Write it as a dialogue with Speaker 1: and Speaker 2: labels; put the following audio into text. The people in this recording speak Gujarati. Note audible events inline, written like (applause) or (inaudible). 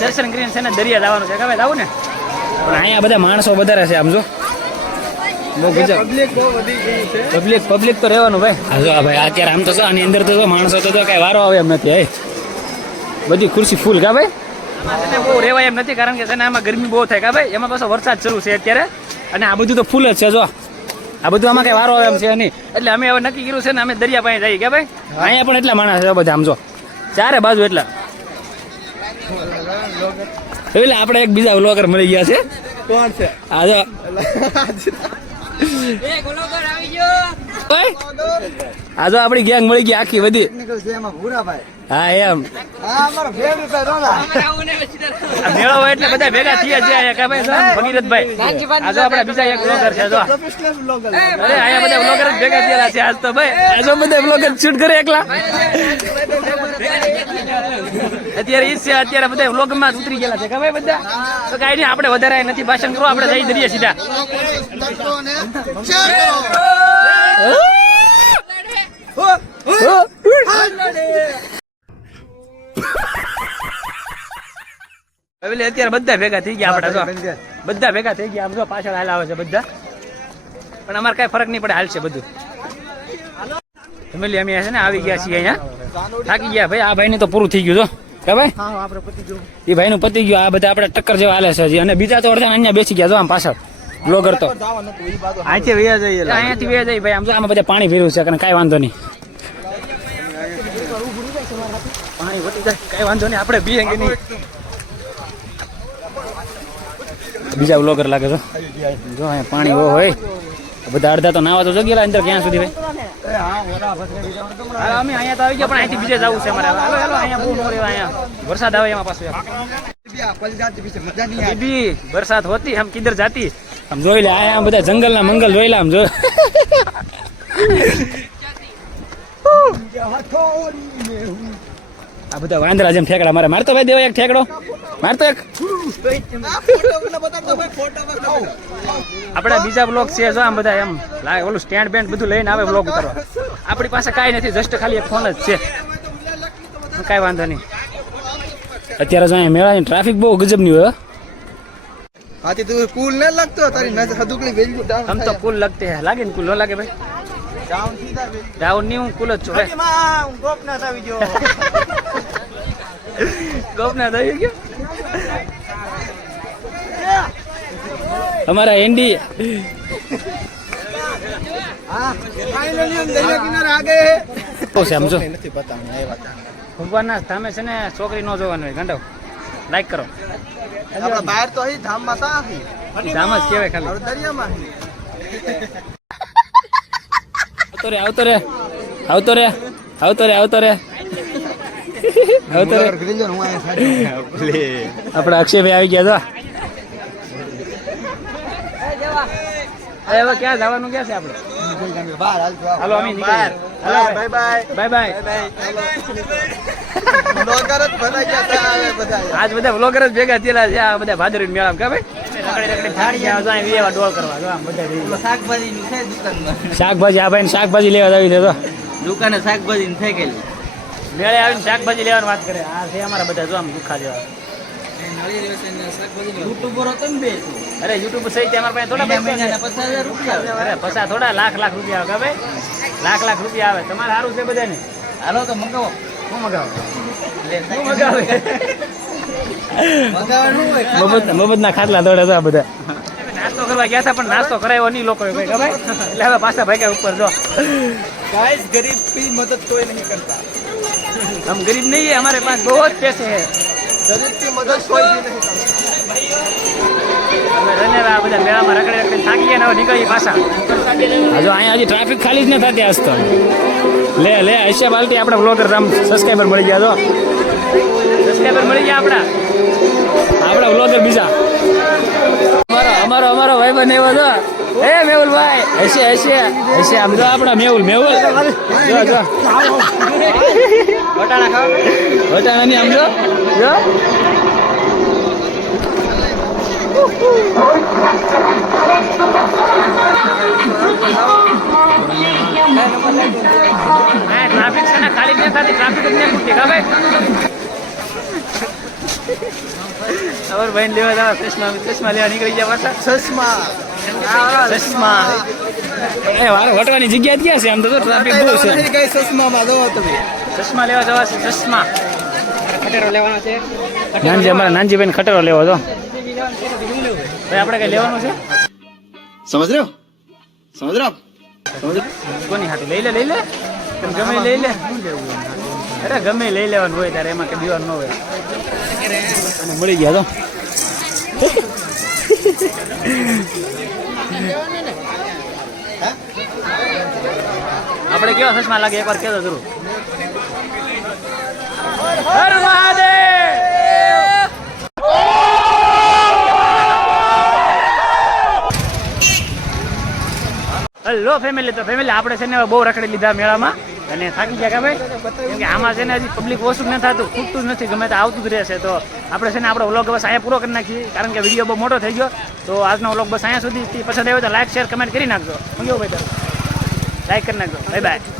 Speaker 1: દર્શન કરીને છે ને દરિયા જવાનું છે. ખબર આવું ને? પણ અહીંયા બધા માણસો વધારે છે આમ જો. બહુ
Speaker 2: પબ્લિક બહુ વધી ગઈ છે.
Speaker 1: પબ્લિક પબ્લિક તો રહેવાનું ભાઈ. હા જો ભાઈ અત્યારે આમ તો છો આની અંદર તો જો માણસો તો કઈ વારો આવે એમ નથી બધી ખુરશી ફૂલ કા ભાઈ? બહુ રહેવાય એમ નથી કારણ કે છે ને આમાં ગરમી બહુ થાય કા ભાઈ? એમાં પાછો વરસાદ શરૂ છે અત્યારે. અને આ બધું તો ફૂલ જ છે જો. આ બધું આમાં કઈ વારો આવે એમ છે નહીં. એટલે અમે હવે નક્કી કર્યું છે ને અમે દરિયા પાસે જઈએ કે ભાઈ? અહીંયા પણ એટલા માણસ છે બધા આમ જો. ચારે બાજુ એટલા. એટલે આપણે એક બીજા વ્લોગર મળી ગયા છે.
Speaker 2: કોણ છે?
Speaker 1: આ જો. (laughs) (laughs) ઓય, આ જો આપણી ગેંગ મળી ગઈ આખી બધી.
Speaker 2: ટેકનિકલ છે એમાં ભૂરાભાઈ.
Speaker 1: હા એમ.
Speaker 2: હા અમારો ફેવરેટ રોલા.
Speaker 1: આ મેળો હોય એટલે બધા ભેગા થયા છે કા ભાઈ ભગીરથભાઈ. આ જો આપણા બીજા એક વ્લોગર છે જો. અરે અહીંયા બધા વ્લોગર જ ભેગા થયેલા છે આજ તો ભાઈ. આજો બધા વ્લોગર શૂટ કરે એકલા. અત્યારે ઈ છે અત્યારે બધા વ્લોગમાં ઉતરી ગયેલા છે. કે બધા? તો કઈ નહીં આપણે વધારે નથી ભાષણ કરવું આપણે જઈ દઈએ સીધા. અત્યારે બધા ભેગા થઈ ગયા આપણે બધા ભેગા થઈ ગયા આમ જો પાછળ હાલ આવે છે બધા. પણ અમારે કઈ ફરક નહીં પડે હાલ છે બધું. ફેમિલી અમે છે ને આવી ગયા છીએ અહીંયા. થાકી ગયા ભાઈ આ ભાઈ ને તો પૂરું થઈ ગયું તો કે ભાઈ? એ ભાઈ નું પતી ગયું. આ બધા આપડે ટક્કર જેવા હાલે છે અને બીજા તો અડધા અહીંયા બેસી ગયા જો આમ પાછળ. બ્લોગર તો. અહીંથી વયા જઈએ અહીંયાથી વયા જઈએ ભાઈ. આમ જો આમાં બધા પાણી ભર્યું છે કારણ કાંઈ વાંધો નહીં. પાણી વટી જાય કાંઈ વાંધો નહીં આપણે બીએ કે નહીં. બીજા બ્લોગર લાગે છો જો અહીંયા પાણી ઓ હોય. બધા અડધા તો નાવા તો જગ્યા અંદર ક્યાં સુધી ભાઈ?
Speaker 2: હા તો
Speaker 1: હા, અમે અહીંયા તો આવી ગયા પણ અહીંથી બીજે જવું છે અમારે. હાલો હાલો અહીંયા બહુ નો અહીંયા. વરસાદ આવે એમાં પાછું. બીબી બરસાત હોતી આમ કિધર જાતી. આમ જોઈ લે આયા બધા બધા જંગલના મંગલ જોઈ લે આમ જો. આ બધા વાંદરા જેમ ઠેકડા મારે. મારતો ભાઈ દેવો એક ઠેકડો. મારતો એક. આપણા બીજા બ્લોક છે જો આમ બધા એમ લાગે ઓલું સ્ટેન્ડ બેન્ડ બધું લઈને આવે બ્લોક ઉતારવા આપણી પાસે કાંઈ નથી જસ્ટ ખાલી એક ફોન જ છે. કાંઈ વાંધો નહીં. અત્યારે જો મેળાની ટ્રાફિક બહુ ગજબની હોય
Speaker 2: હાથી તું કુલ ન લાગતો તારી નજર હદુકલી વેલી ડાઉન
Speaker 1: આમ તો કુલ લાગતે હે. લાગે ને કુલ? ન લાગે ભાઈ?
Speaker 2: ડાઉન સીધા
Speaker 1: વેલી ડાઉનની હું કુલ જ છું ભાઈ
Speaker 2: માં હું ગોપનાથ આવી ગયો.
Speaker 1: ગોપનાથ આવી ગયો? અમારા એન્ડી
Speaker 2: હા ફાઇનલી દરિયા કિનારે આ
Speaker 1: તો સમજો
Speaker 2: નથી બતાવવાનું એ વાત
Speaker 1: ભગવાનના ધામે છે ને છોકરી ન જોવાનું હોય ગાંડો લાઈક કરો.
Speaker 2: આપણે બહાર તો અહીં ધામમાં તા અહીં
Speaker 1: ધામ જ કહેવાય ખાલી.
Speaker 2: દરિયામાં
Speaker 1: આવતો રે આવતો રે. આવતો રે આવતો રે આવતો રે. આવતો રે. આપણે અક્ષયભાઈ આવી ગયા તો હવે ક્યાં જવાનું ક્યાં છે આપણે?
Speaker 2: હાલ
Speaker 1: અમે નીકળીએ.
Speaker 2: બાય બાય
Speaker 1: આજ બધા વ્લોગર જ ભેગા થયેલા છે આ બધા ભાદરવી મેળા કે ભાઈ.
Speaker 3: શાકભાજી
Speaker 1: આ ભાઈ શાકભાજી લેવા આવી છે તો
Speaker 3: દુકાને શાકભાજી ને થઈ ગયેલી
Speaker 1: મેળે આવીને શાકભાજી લેવાની વાત કરે. આ છે અમારા બધા જો આમ દુખા જેવા.
Speaker 3: યુટ્યુબર
Speaker 1: અરે યુટ્યુબર સહિત અમારા પાસે થોડા
Speaker 3: પચાસ
Speaker 1: અરે પચાસ થોડા લાખ લાખ રૂપિયા આવે ભાઈ? લાખ લાખ રૂપિયા આવે. તમારે સારું છે બધાને?
Speaker 3: હાલો તો મંગાવો.
Speaker 1: હું મંગાવો? મફત ના ખાટલા દોડે હતા બધા. નાસ્તો કરવા ગયા હતા પણ નાસ્તો કરાયો નહીં લોકો એટલે હવે પાછા ભાગ્યા ઉપર જો.
Speaker 2: ગાઈસ
Speaker 1: ગરીબ કી મદદ કોઈ નહીં કરતા. હમ ગરીબ નહીં
Speaker 2: હમારે પાસ બહુ જ પૈસે હે મદદ
Speaker 1: કોઈ નહીં આ બધા પાછા. હજુ અહીંયા હજી ટ્રાફિક ખાલી જ ન થતી આજ તો લે લે હશે બાલટી આપણે બ્લોગર રામ સબસ્ક્રાઈબર મળી ગયા તો સબસ્ક્રાઈબર મળી ગયા આપણા. આપણા બ્લોગર બીજા. અમારો અમારો અમારો ભાઈ બન એવો જો. એ મેહુલ ભાઈ હશે હશે હશે. આમ જો આપણા મેહુલ મેહુલ. જો જો. વટાણા ખાવ? વટાણાની આમ જો જો. ટ્રાફિક છે લેવા જવા ચશ્મા ચશ્મા લેવા નીકળી ગયા પાછા
Speaker 2: ચશ્મા
Speaker 1: ચશ્મા એ વારે વટવાની જગ્યા ક્યાં છે આમ તો ટ્રાફિક બહુ છે
Speaker 2: ચશ્મામાં
Speaker 1: ચશ્મા લેવા જવા છે ચશ્મા
Speaker 3: ખટેરો લેવાનો છે
Speaker 1: નાનજી, અમારા નાનજીભાઈ ખટરો લેવો તો ભાઈ આપણે કઈ લેવાનું છે?
Speaker 2: સમજ રહ્યો? સમજ રહ્યો
Speaker 1: કોની હાથે લઈ લે લઈ લે. ગમે લઈ લે. અરે ગમે લઈ લેવાનું હોય ત્યારે એમાં કઈ દીવાનું ન હોય. અને મળી ગયા તો. આપણે કેવા ચશ્મા લાગે? એકવાર કેતો જરૂર. હર મહાદેવ! હેલો ફેમિલી તો ફેમિલી આપણે છે ને બહુ રખડી લીધા મેળામાં. અને થાકી ગયા કે ભાઈ? કેમ કે આમાં છે ને હજી પબ્લિક ઓછું નથી થતું, ખૂટતું નથી, ગમે તે આવતું જ રહેશે. તો આપણે છે ને આપણો વ્લોગ બસ અહીંયા પૂરો કરી નાખીએ, કારણ કે વીડિયો બહુ મોટો થઈ ગયો. તો આજનો વ્લોગ બસ અહીંયા સુધી. પસંદ આવ્યો તો લાઈક શેર કમેન્ટ કરી નાખજો. શું કેવું ભાઈ લાઈક કરી નાખજો. Bye bye